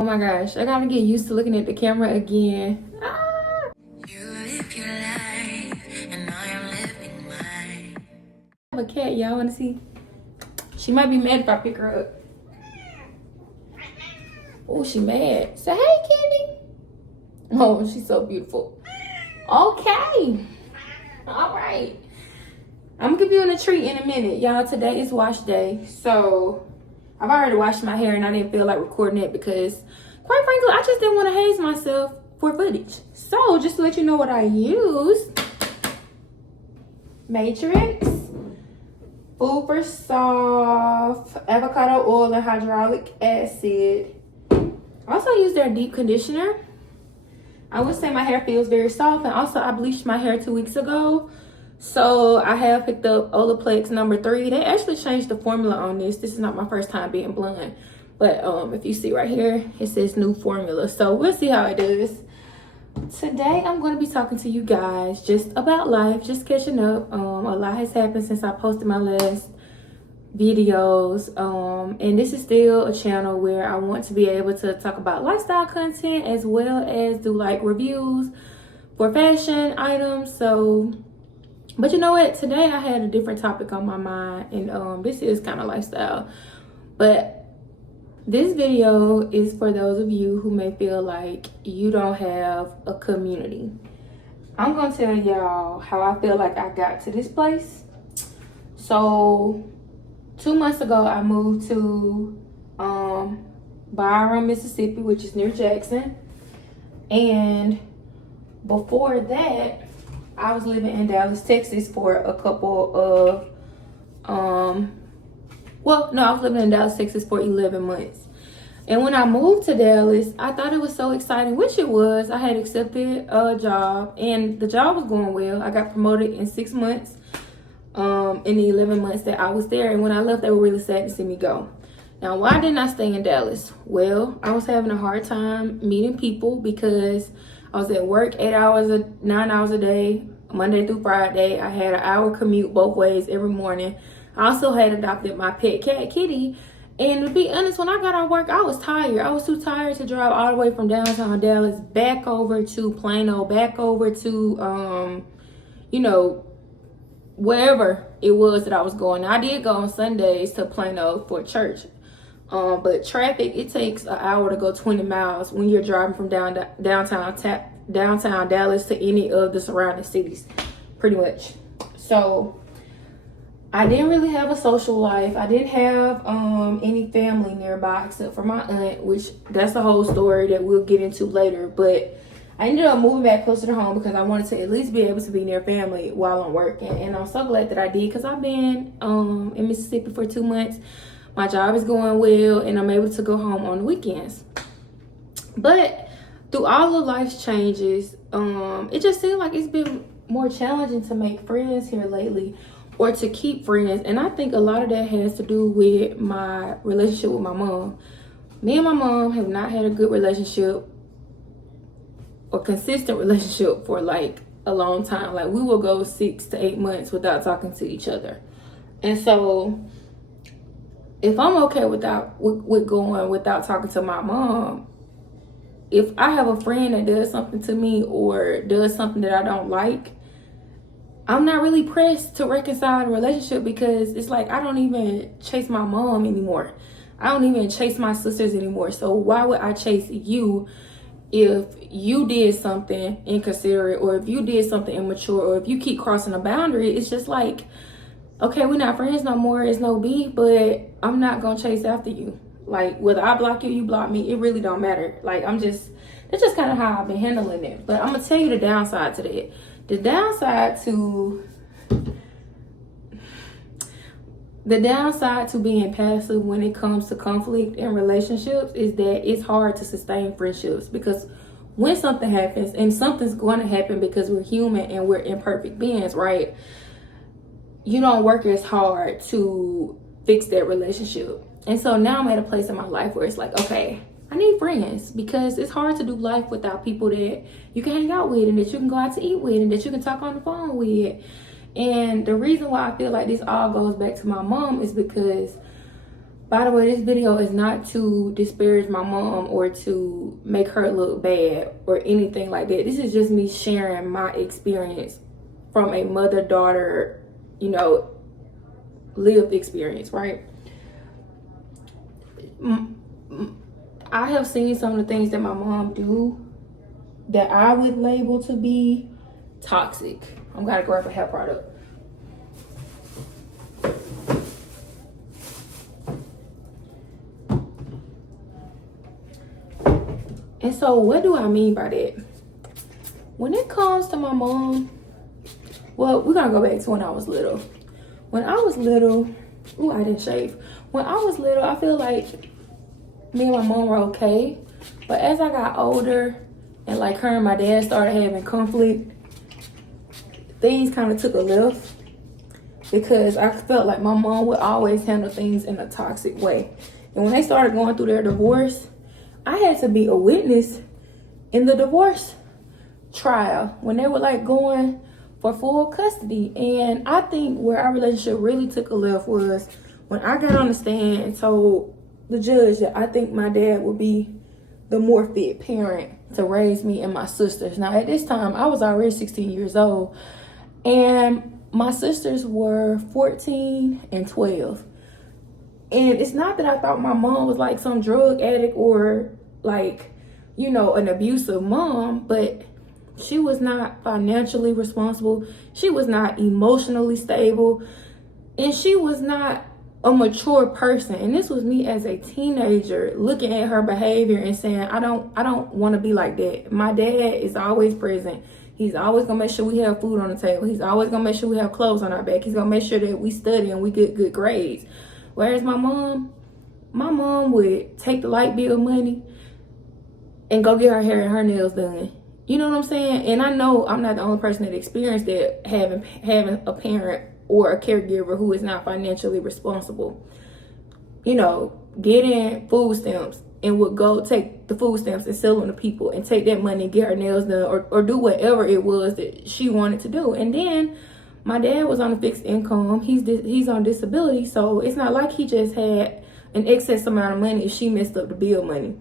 Oh my gosh, I gotta get used to looking at the camera again. You live your life, and I am living mine. I have a cat, y'all wanna see? She might be mad if I pick her up. Oh, she mad. Say hey, Candy. Oh, she's so beautiful. Okay. All right. I'm gonna give you a treat in a minute. Y'all, today is wash day. So I've already washed my hair and I didn't feel like recording it because, quite frankly, I just didn't want to haze myself for footage. So just to let you know what I used. Matrix, Food for Soft, avocado oil and hyaluronic acid. I also used their deep conditioner. I would say my hair feels very soft, and also I bleached my hair 2 weeks ago. So I have picked up Olaplex #3. They actually changed the formula on this. This is not my first time being blonde. But if you see right here, it says new formula. So we'll see how it does. Today I'm going to be talking to you guys just about life, just catching up. A lot has happened since I posted my last videos. And this is still a channel where I want to be able to talk about lifestyle content as well as do like reviews for fashion items. So but you know what, today I had a different topic on my mind, and this is kind of lifestyle, but this video is for those of you who may feel like you don't have a community. I'm gonna tell y'all how I feel like I got to this place. So 2 months ago I moved to Byron, Mississippi, which is near Jackson, and before that I was living in Dallas, Texas for a couple of, I was living in Dallas, Texas for 11 months. And when I moved to Dallas, I thought it was so exciting, which it was. I had accepted a job and the job was going well. I got promoted in 6 months, in the 11 months that I was there. And when I left, they were really sad to see me go. Now, why didn't I stay in Dallas? Well, I was having a hard time meeting people because I was at work 9 hours a day, Monday through Friday. I had an hour commute both ways every morning. I also had adopted my pet cat, Kitty. And to be honest, when I got off work, I was tired. I was too tired to drive all the way from downtown Dallas back over to Plano, back over to, wherever it was that I was going. I did go on Sundays to Plano for church. But traffic, it takes an hour to go 20 miles when you're driving from downtown Dallas to any of the surrounding cities, pretty much. So I didn't really have a social life. I didn't have any family nearby except for my aunt, which that's a whole story that we'll get into later. But I ended up moving back closer to home because I wanted to at least be able to be near family while I'm working. And I'm so glad that I did because I've been in Mississippi for 2 months. My job is going well and I'm able to go home on the weekends. But through all of life's changes, it just seemed like it's been more challenging to make friends here lately or to keep friends. And I think a lot of that has to do with my relationship with my mom. Me and my mom have not had a good relationship or consistent relationship for like a long time. Like we will go 6 to 8 months without talking to each other. And so if I'm okay with going without talking to my mom, if I have a friend that does something to me or does something that I don't like, I'm not really pressed to reconcile the relationship because it's like I don't even chase my mom anymore. I don't even chase my sisters anymore. So why would I chase you if you did something inconsiderate or if you did something immature or if you keep crossing a boundary? It's just like, okay, we're not friends no more, it's no beef, but I'm not gonna chase after you. Like, whether I block you, you block me, it really don't matter. Like, that's just kind of how I've been handling it. But I'm gonna tell you the downside to that. The downside to being passive when it comes to conflict in relationships is that it's hard to sustain friendships because when something happens, and something's going to happen because we're human and we're imperfect beings, right? You don't work as hard to fix that relationship. And so now I'm at a place in my life where it's like, okay, I need friends because it's hard to do life without people that you can hang out with and that you can go out to eat with and that you can talk on the phone with. And the reason why I feel like this all goes back to my mom is because By the way, this video is not to disparage my mom or to make her look bad or anything like that. This is just me sharing my experience from a mother-daughter, you know, lived experience, right? I have seen some of the things that my mom do that I would label to be toxic. I'm gonna grab a hair product. And so what do I mean by that? When it comes to my mom, well, we're gonna go back to when I was little. When I was little, ooh, I didn't shave. When I was little, I feel like me and my mom were okay. But as I got older and like her and my dad started having conflict, things kind of took a left because I felt like my mom would always handle things in a toxic way. And when they started going through their divorce, I had to be a witness in the divorce trial when they were like going for full custody. And I think where our relationship really took a left was when I got on the stand and told the judge that I think my dad would be the more fit parent to raise me and my sisters. Now at this time I was already 16 years old and my sisters were 14 and 12. And it's not that I thought my mom was like some drug addict or like, you know, an abusive mom, but she was not financially responsible. She was not emotionally stable. And she was not a mature person. And this was me as a teenager looking at her behavior and saying, I don't want to be like that. My dad is always present. He's always gonna make sure we have food on the table. He's always gonna make sure we have clothes on our back. He's gonna make sure that we study and we get good grades. Whereas my mom would take the light bill money and go get her hair and her nails done. You know what I'm saying? And I know I'm not the only person that experienced that, having a parent or a caregiver who is not financially responsible. You know, getting food stamps and would go take the food stamps and sell them to people and take that money and get her nails done or do whatever it was that she wanted to do. And then my dad was on a fixed income. He's on disability, so it's not like he just had an excess amount of money if she messed up the bill money.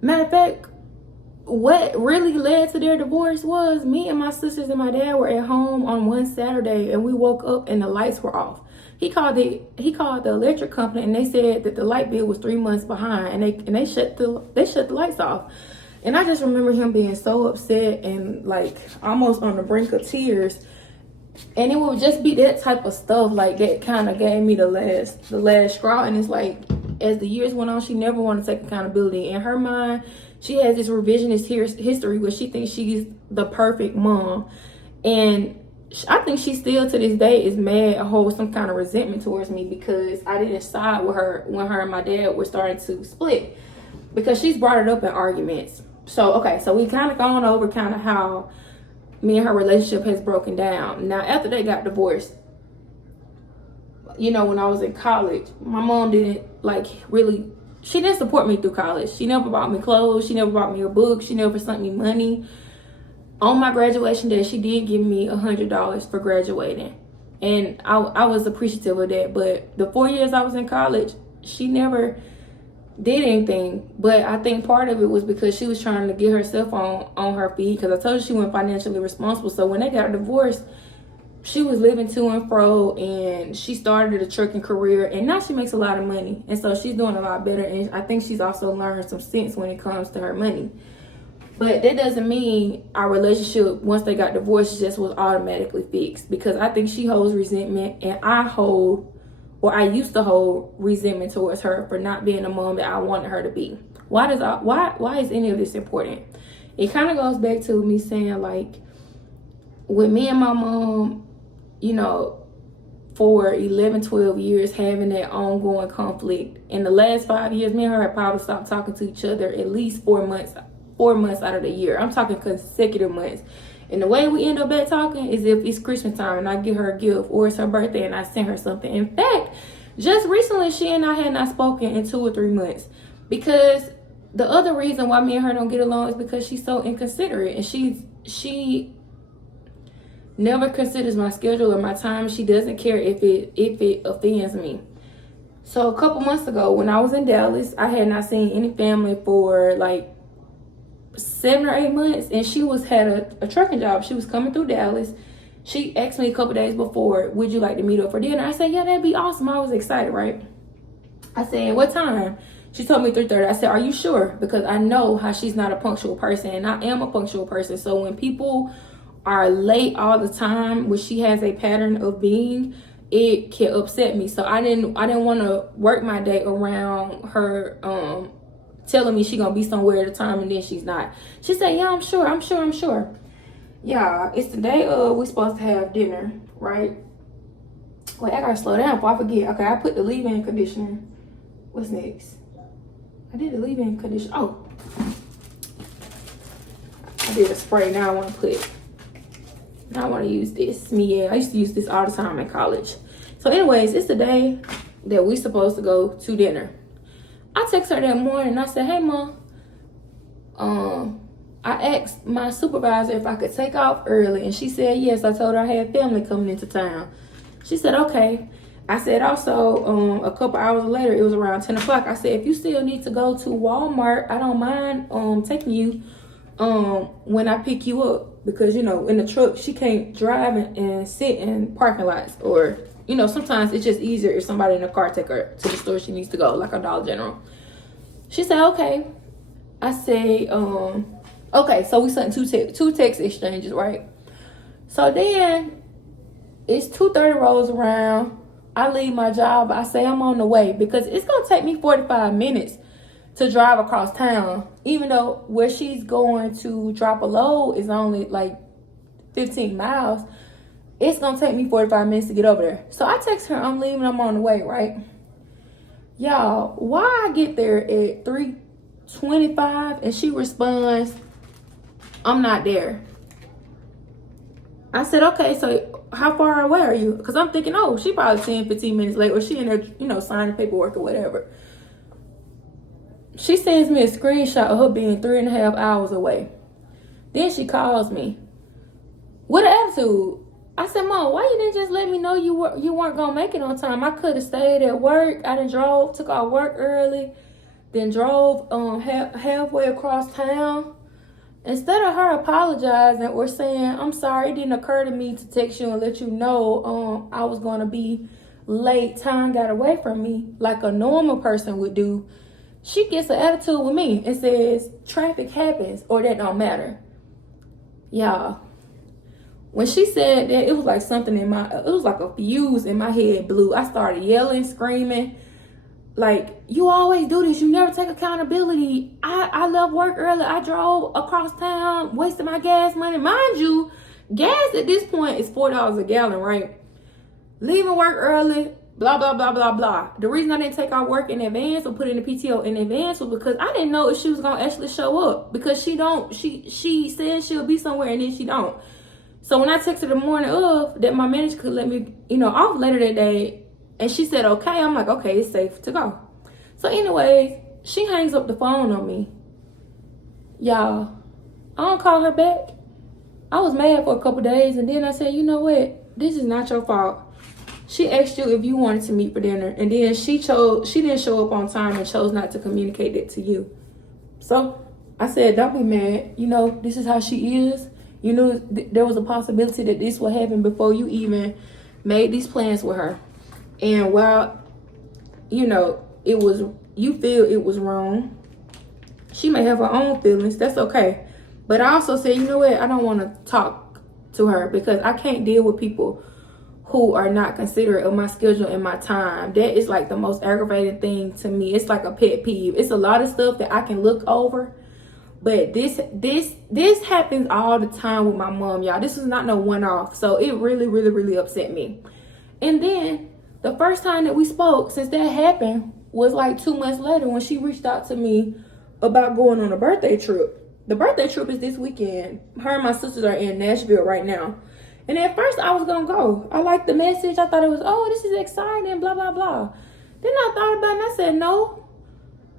Matter of fact, what really led to their divorce was me and my sisters and my dad were at home on one Saturday and we woke up and the lights were off. He called the electric company and they said that the light bill was 3 months behind and they shut the lights off. And I just remember him being so upset and like almost on the brink of tears. And it would just be that type of stuff like that kind of gave me the last straw. And it's like as the years went on, she never wanted to take accountability. In her mind, she has this revisionist history where she thinks she's the perfect mom. And I think she still to this day is mad or holds some kind of resentment towards me because I didn't side with her when her and my dad were starting to split, because she's brought it up in arguments. So, okay, so we kind of gone over kind of how me and her relationship has broken down. Now, after they got divorced, you know, when I was in college, my mom didn't she didn't support me through college. She never bought me clothes. She never bought me a book. She never sent me money. On my graduation day, she did give me $100 for graduating. And I was appreciative of that. But the 4 years I was in college, she never did anything. But I think part of it was because she was trying to get herself on her feet, because I told her she wasn't financially responsible. So when they got divorced, she was living to and fro, and she started a trucking career, and now she makes a lot of money, and so she's doing a lot better. And I think she's also learned some sense when it comes to her money. But that doesn't mean our relationship, once they got divorced, just was automatically fixed, because I think she holds resentment, and I used to hold resentment towards her for not being the mom that I wanted her to be. Why is any of this important? It kind of goes back to me saying, like, with me and my mom, you know, for 11, 12 years having that ongoing conflict. In the last 5 years, me and her have probably stopped talking to each other at least 4 months out of the year. I'm talking consecutive months. And the way we end up back talking is if it's Christmas time and I give her a gift, or it's her birthday and I send her something. In fact, just recently, she and I had not spoken in 2 or 3 months, because the other reason why me and her don't get along is because she's so inconsiderate, and she never considers my schedule or my time. She doesn't care if it offends me. So a couple months ago when I was in Dallas, I had not seen any family for like 7 or 8 months, and she had a trucking job. She was coming through Dallas. She asked me a couple days before, would you like to meet up for dinner? I said, yeah, that'd be awesome. I was excited, right? I said, what time? She told me 3:30. I said, are you sure? Because I know how she's not a punctual person, and I am a punctual person. So when people are late all the time, which she has a pattern of being, it can upset me. So I didn't want to work my day around her telling me she gonna be somewhere at a time and then she's not. She said, yeah, I'm sure. Yeah, it's the day we supposed to have dinner, right? Wait, I gotta slow down before I forget. Okay, I put the leave-in conditioner. What's next? I did the leave-in conditioner. Oh, I did a spray. Now I want to use this. I used to use this all the time in college. So anyways, it's the day that we supposed to go to dinner. I text her that morning and I said, hey, Mom, I asked my supervisor if I could take off early, and she said yes. I told her I had family coming into town. She said, okay. I said also, a couple hours later, it was around 10 o'clock. I said, if you still need to go to Walmart, I don't mind taking you when I pick you up. Because, in the truck, she can't drive and sit in parking lots. Or, sometimes it's just easier if somebody in the car take her to the store she needs to go, like a Dollar General. She said, okay. I say, okay, so we sent two text exchanges, right? So then it's 2:30 rolls around. I leave my job. I say I'm on the way because it's going to take me 45 minutes to drive across town, even though where she's going to drop a load is only like 15 miles. It's going to take me 45 minutes to get over there. So I text her, I'm leaving, I'm on the way, right? Y'all, why I get there at 3:25 and she responds, I'm not there. I said, okay, so how far away are you? Because I'm thinking, oh, she probably 10, 15 minutes late, or she in there, signing paperwork or whatever. She sends me a screenshot of her being 3.5 hours away. Then she calls me with an attitude. I said, Mom, why you didn't just let me know you weren't gonna make it on time? I could have stayed at work. I done took off work early, then drove halfway across town. Instead of her apologizing or saying, I'm sorry, it didn't occur to me to text you and let you know I was going to be late, time got away from me, like a normal person would do, she gets an attitude with me and says, traffic happens, or that don't matter. Y'all, when she said that, it was like it was like a fuse in my head blew. I started yelling, screaming. Like, you always do this. You never take accountability. I love work early. I drove across town, wasted my gas money. Mind you, gas at this point is $4 a gallon, right? Leaving work early, blah, blah, blah, blah, blah. The reason I didn't take out work in advance or put in the PTO in advance was because I didn't know if she was going to actually show up. Because she says she'll be somewhere and then she don't. So when I texted the morning of that my manager could let me, off later that day, and she said, okay, I'm like, okay, it's safe to go. So anyways, she hangs up the phone on me. Y'all, I don't call her back. I was mad for a couple days, and then I said, you know what? This is not your fault. She asked you if you wanted to meet for dinner, and then she didn't show up on time and chose not to communicate it to you. So I said, don't be mad. This is how she is. You knew there was a possibility that this would happen before you even made these plans with her. And while, you feel it was wrong, she may have her own feelings. That's okay. But I also said, you know what? I don't want to talk to her because I can't deal with people who are not considerate of my schedule and my time. That is like the most aggravating thing to me. It's like a pet peeve. It's a lot of stuff that I can look over. But this happens all the time with my mom, y'all. This is not no one-off. So it really, really, really upset me. And then the first time that we spoke since that happened was like 2 months later when she reached out to me about going on a birthday trip. The birthday trip is this weekend. Her and my sisters are in Nashville right now. And at first I was going to go. I liked the message. I thought it was, oh, this is exciting, blah, blah, blah. Then I thought about it and I said, no,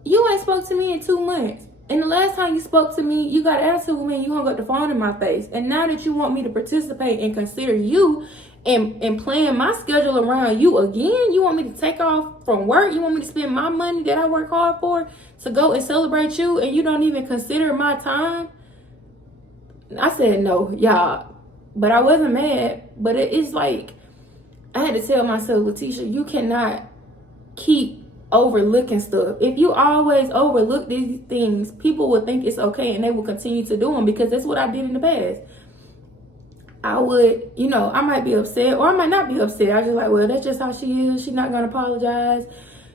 you ain't spoke to me in 2 months. And the last time you spoke to me, you got an attitude with me and you hung up the phone in my face. And now that you want me to participate and consider you and plan my schedule around you again? You want me to take off from work? You want me to spend my money that I work hard for to go and celebrate you, and you don't even consider my time? I said no, y'all. But I wasn't mad. But it's like, I had to tell myself, Letitia, you cannot keep overlooking stuff. If you always overlook these things, people will think it's okay and they will continue to do them, because that's what I did in the past. I would, I might be upset or I might not be upset. I just like, well, that's just how she is. She's not going to apologize.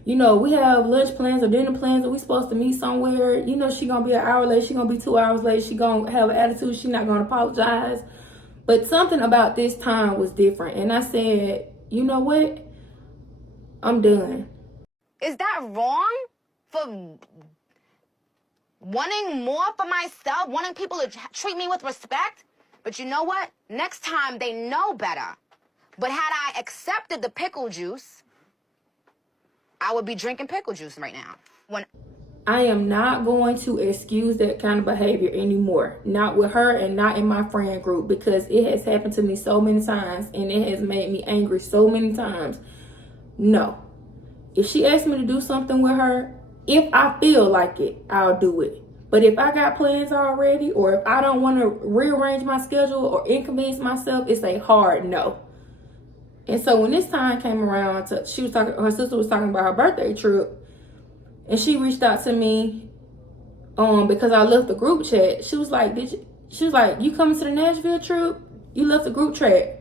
We have lunch plans or dinner plans, or we supposed to meet somewhere. She going to be an hour late. She going to be 2 hours late. She going to have an attitude. She not going to apologize. But something about this time was different. And I said, you know what? I'm done. Is that wrong for wanting more for myself, wanting people to treat me with respect? But you know what? Next time they know better. But had I accepted the pickle juice, I would be drinking pickle juice right now. I am not going to excuse that kind of behavior anymore. Not with her and not in my friend group, because it has happened to me so many times and it has made me angry so many times. No. If she asks me to do something with her, if I feel like it, I'll do it. But if I got plans already, or if I don't want to rearrange my schedule or inconvenience myself, it's a hard no. And so when this time came around, her sister was talking about her birthday trip, and she reached out to me because I left the group chat. She was like, you coming to the Nashville trip? You left the group chat.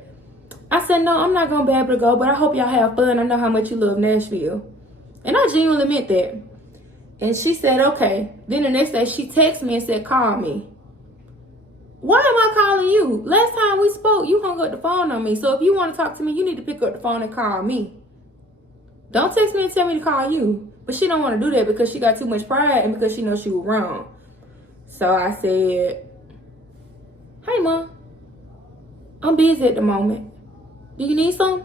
I said, no, I'm not going to be able to go, but I hope y'all have fun. I know how much you love Nashville. And I genuinely meant that. And she said, okay. Then the next day she texted me and said, call me. Why am I calling you? Last time we spoke, you hung up the phone on me. So if you want to talk to me, you need to pick up the phone and call me. Don't text me and tell me to call you. But she don't want to do that because she got too much pride and because she knows she was wrong. So I said, hey, Mom, I'm busy at the moment. Do you need some?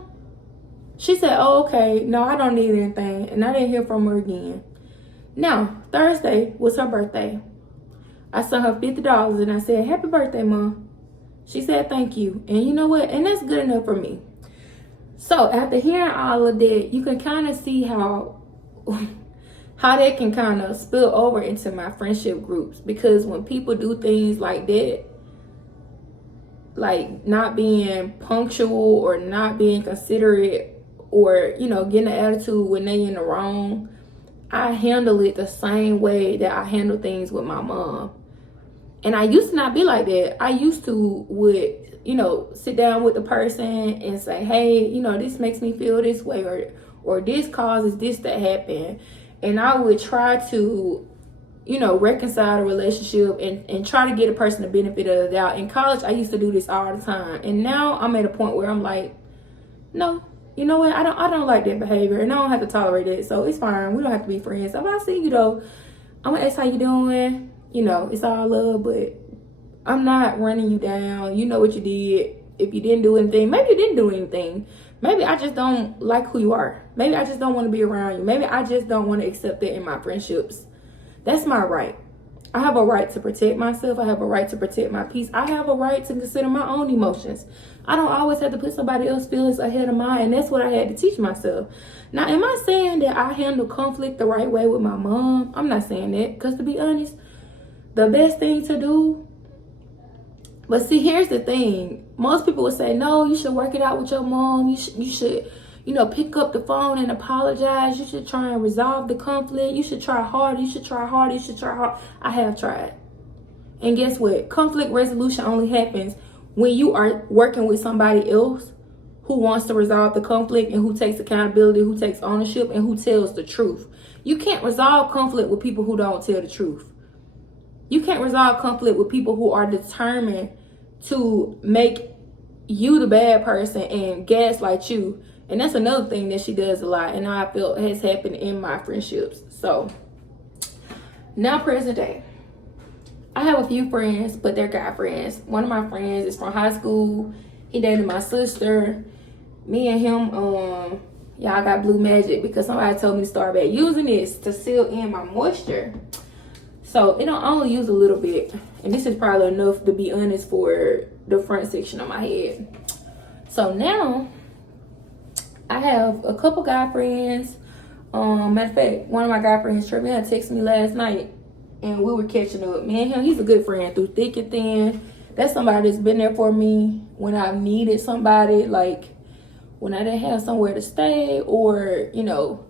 She said, oh, okay. No, I don't need anything. And I didn't hear from her again. Now, Thursday was her birthday. I sent her $50 and I said, happy birthday, Mom. She said, thank you. And you know what? And that's good enough for me. So after hearing all of that, you can kind of see how that can kind of spill over into my friendship groups. Because when people do things like that, like not being punctual or not being considerate or, getting an attitude when they in the wrong, I handle it the same way that I handle things with my mom. And I used to not be like that. I used to sit down with the person and say, hey, this makes me feel this way, or this causes this to happen. And I would try to, reconcile the relationship and try to get a person the benefit of the doubt. In college, I used to do this all the time. And now I'm at a point where I'm like, no, you know what? I don't like that behavior and I don't have to tolerate it. So it's fine. We don't have to be friends. If I see you though, I'm gonna ask how you doing. It's all love, but I'm not running you down. You know what you did. If you didn't do anything, maybe you didn't do anything. Maybe I just don't like who you are. Maybe I just don't want to be around you. Maybe I just don't want to accept that in my friendships. That's my right. I have a right to protect myself. I have a right to protect my peace. I have a right to consider my own emotions. I don't always have to put somebody else's feelings ahead of mine, and that's what I had to teach myself. Now, am I saying that I handle conflict the right way with my mom? I'm not saying that, because to be honest, the best thing to do. But see, here's the thing. Most people would say, no, you should work it out with your mom. You should, pick up the phone and apologize. You should try and resolve the conflict. You should try hard. You should try hard. You should try hard. I have tried. And guess what? Conflict resolution only happens when you are working with somebody else who wants to resolve the conflict and who takes accountability, who takes ownership, and who tells the truth. You can't resolve conflict with people who don't tell the truth. You can't resolve conflict with people who are determined to make you the bad person and gaslight you. And that's another thing that she does a lot, and I feel has happened in my friendships. So now present day, I have a few friends, but they're guy friends. One of my friends is from high school. He dated my sister. Me and him, y'all got blue magic because somebody told me to start back using this to seal in my moisture. So I only use a little bit, and this is probably enough to be honest for the front section of my head. So now I have a couple guy friends. Matter of fact, one of my guy friends, Trevion, texted me last night and we were catching up. Me and him, he's a good friend through thick and thin. That's somebody that's been there for me when I needed somebody, like when I didn't have somewhere to stay, or, you know,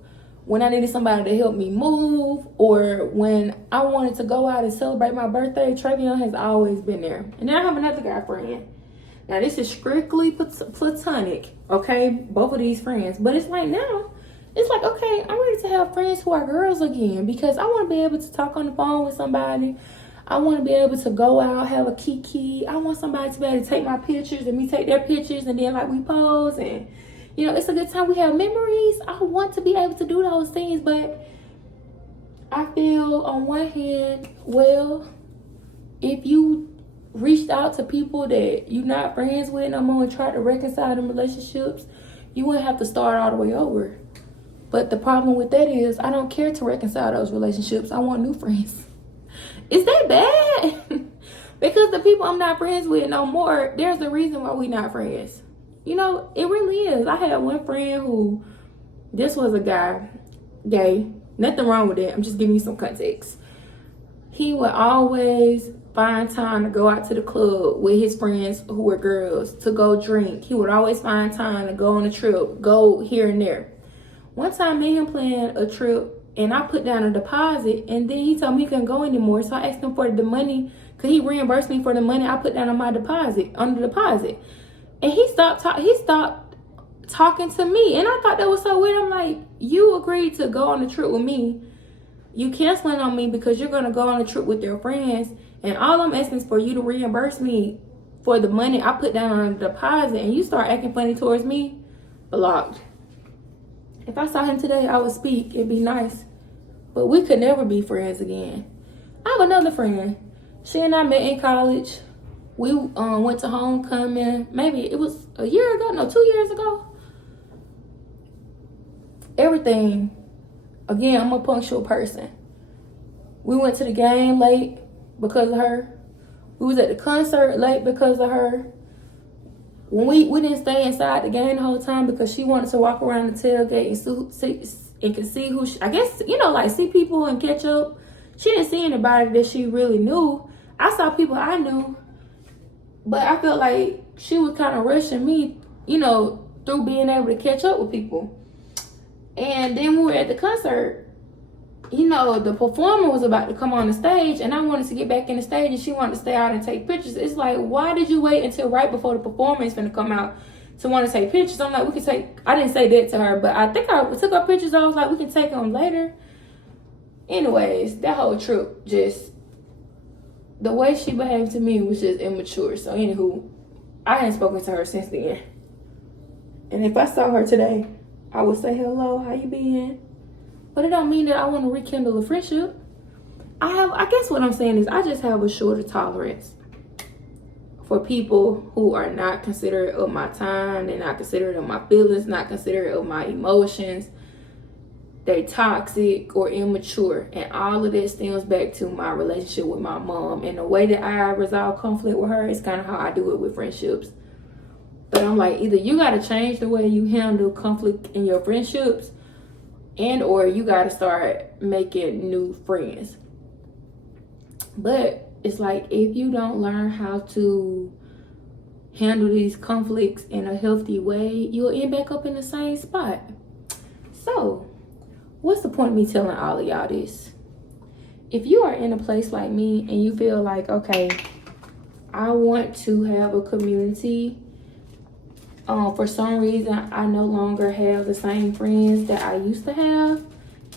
when I needed somebody to help me move, or when I wanted to go out and celebrate my birthday. Trevion has always been there. And then I have another guy friend. Now, this is strictly platonic, okay? Both of these friends. But it's like now, it's like, okay, I'm ready to have friends who are girls again, because I want to be able to talk on the phone with somebody. I want to be able to go out, have a kiki. I want somebody to be able to take my pictures and me take their pictures, and then like we pose, and you know, it's a good time. We have memories. I want to be able to do those things, but I feel on one hand, well, if you reached out to people that you're not friends with no more and tried to reconcile them relationships, you wouldn't have to start all the way over. But the problem with that is I don't care to reconcile those relationships. I want new friends. Is that bad? Because the people I'm not friends with no more, there's a reason why we not friends. You know, it really is. I had one friend who, this was a guy, gay. Nothing wrong with it. I'm just giving you some context. He would always find time to go out to the club with his friends who were girls to go drink. He would always find time to go on a trip, go here and there. One time, me and him planned a trip, and I put down a deposit, and then he told me he couldn't go anymore. So I asked him for the money. Could he reimburse me for the money I put down on my deposit, on the deposit? And he stopped talking to me. And I thought that was so weird. I'm like, you agreed to go on a trip with me. You canceling on me because you're going to go on a trip with your friends. And all I'm asking is for you to reimburse me for the money I put down on the deposit. And you start acting funny towards me. Blocked. If I saw him today, I would speak. It'd be nice. But we could never be friends again. I have another friend. She and I met in college. We went to homecoming. Maybe it was a year ago. No, 2 years ago. Everything. Again, I'm a punctual person. We went to the game late because of her. We was at the concert late because of her. When we didn't stay inside the game the whole time because she wanted to walk around the tailgate and could see who I guess, you know, like see people and catch up. She didn't see anybody that she really knew. I saw people I knew, but I felt like she was kind of rushing me, you know, through being able to catch up with people. And then we were at the concert. You know, the performer was about to come on the stage, and I wanted to get back in the stage, and she wanted to stay out and take pictures. It's like, why did you wait until right before the performer is going to come out to want to take pictures? I'm like, we can take, I didn't say that to her, but I think I took her pictures. I was like, we can take them later. Anyways, that whole trip, just, the way she behaved to me was just immature. So anywho, I hadn't spoken to her since then. And if I saw her today, I would say, hello, how you been? But it don't mean that I want to rekindle a friendship. I guess what I'm saying is I just have a shorter tolerance for people who are not considerate of my time. They're not considerate of my feelings, not considerate of my emotions. They toxic or immature. And all of that stems back to my relationship with my mom. And the way that I resolve conflict with her is kind of how I do it with friendships. But I'm like, either you got to change the way you handle conflict in your friendships, and or you got to start making new friends. But it's like, if you don't learn how to handle these conflicts in a healthy way, you'll end back up in the same spot. So what's the point of me telling all of y'all this? If you are in a place like me and you feel like, okay, I want to have a community, for some reason I no longer have the same friends that I used to have,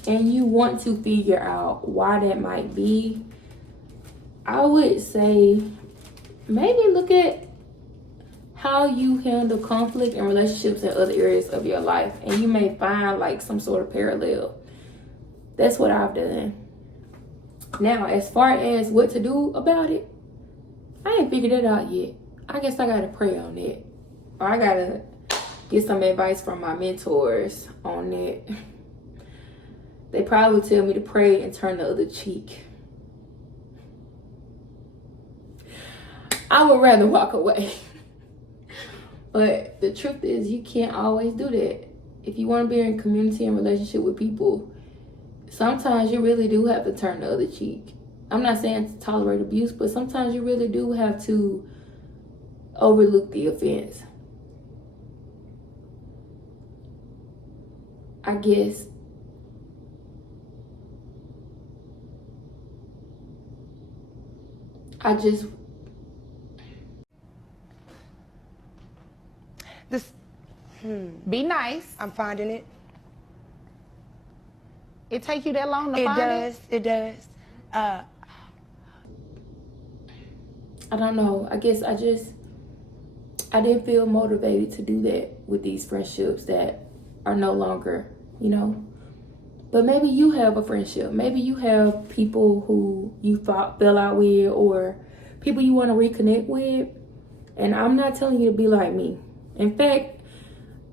and you want to figure out why that might be, I would say maybe look at how you handle conflict and relationships in other areas of your life, and you may find like some sort of parallel. That's what I've done. Now, as far as what to do about it, I ain't figured it out yet. I guess I gotta pray on it. Or I gotta get some advice from my mentors on it. They probably tell me to pray and turn the other cheek. I would rather walk away. But the truth is, you can't always do that. If you want to be in community and relationship with people, sometimes you really do have to turn the other cheek. I'm not saying to tolerate abuse, but sometimes you really do have to overlook the offense. I guess This, Be nice. I'm finding it. It take you that long to It find does. It does. I don't know. I guess I didn't feel motivated to do that with these friendships that are no longer, But maybe you have a friendship. Maybe you have people who you fell out with, or people you want to reconnect with. And I'm not telling you to be like me. In fact,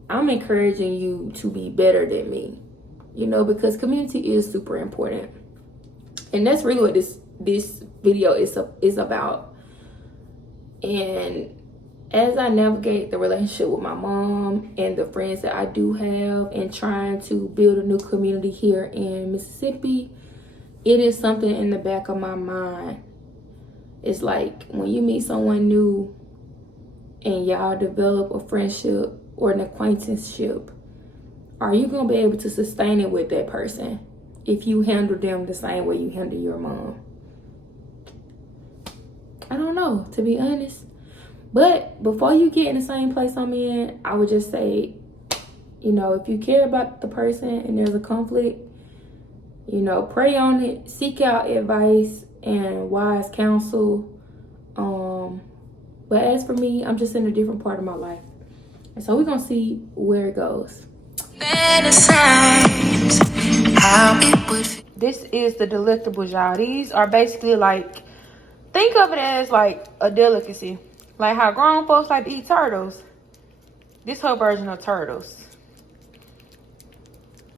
I'm encouraging you to be better than me, because community is super important. And that's really what this video is about. And as I navigate the relationship with my mom and the friends that I do have, and trying to build a new community here in Mississippi, it is something in the back of my mind. It's like when you meet someone new and y'all develop a friendship or an acquaintanceship, are you going to be able to sustain it with that person if you handle them the same way you handle your mom? I don't know, to be honest. But before you get in the same place I'm in, I would just say, if you care about the person and there's a conflict, pray on it, seek out advice and wise counsel. But as for me, I'm just in a different part of my life. And so we're going to see where it goes. This is the Delectables, y'all. These are basically like, think of it as like a delicacy. Like how grown folks like to eat turtles. This her version of turtles.